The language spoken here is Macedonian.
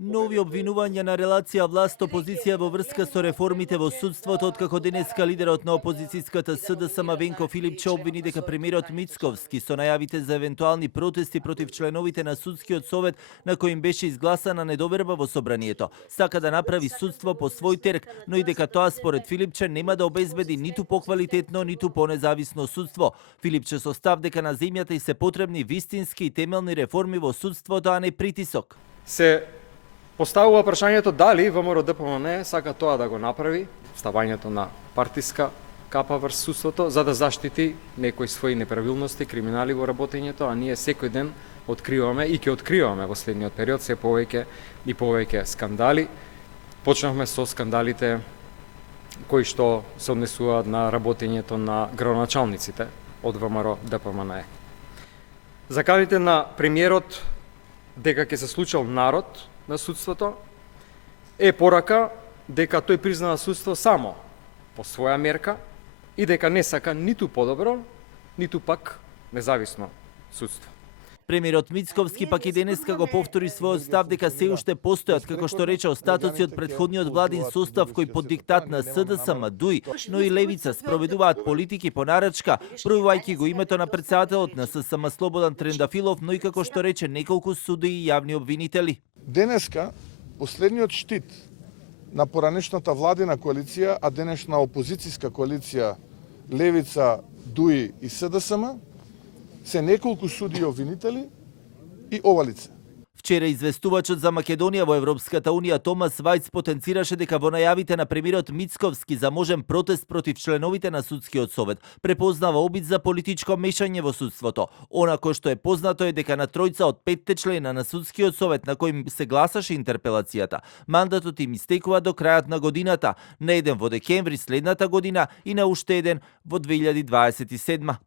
Нови обвинувања на релација власт-опозиција во врска со реформите во судството, откако денеска лидерот на опозицијската СДСМ Венко Филипче обвини дека премиерот Мицковски со најавите за евентуални протести против членовите на судскиот совет на кој им беше изгласана недоверба во собранието, сака да направи судство по свој терк, но и дека тоа според Филипче нема да обезбеди ниту поквалитетно, ниту понезависно судство. Филипче со став дека на земјата и се потребни вистински и темелни реформи во судството, а не притисок. Се поставува прашањето дали ВМРО-ДПМН сака тоа да го направи, ставањето на партиска капа врз судството, за да заштити некои своји неправилности, криминали во работењето, а ние секој ден откриваме и ќе откриваме во следниот период се повеќе и повеќе скандали. Почнавме со скандалите кои што се однесуваат на работењето на градоначалниците од ВМРО-ДПМН. Заканите на премиерот дека ќе се случил народ на судството е порака дека тој признава судство само по своја мерка и дека не сака ниту подобро, ниту пак независно судство. Премиерот Мицковски пак и денеска го повтори својот став дека се уште постојат, како што рече, остатоци од претходниот владин состав кој под диктат на СДСМ, ДУИ, но и Левица спроведуваат политики по нарачка, бројувајќи го името на претседателот на ССМ Слободан Трендафилов, но и како што рече неколку судии и јавни обвинители. Денеска последниот штит на поранешната владина коалиција, а денешна опозицијска коалиција Левица, ДУИ и СДСМ се неколку суди и обвинители и ова лице. Вчера известувачот за Македонија во Европската унија Томас Вајц потенцираше дека во најавите на премиерот Мицковски за можен протест против членовите на судскиот совет препознава обид за политичко мешање во судството. Она кој што е познато е дека на тројца од 5 члена на судскиот совет на кој се гласаше интерпелацијата, мандатот им истекува до крајот на годината, на еден во декември следната година и на уште еден во 2027.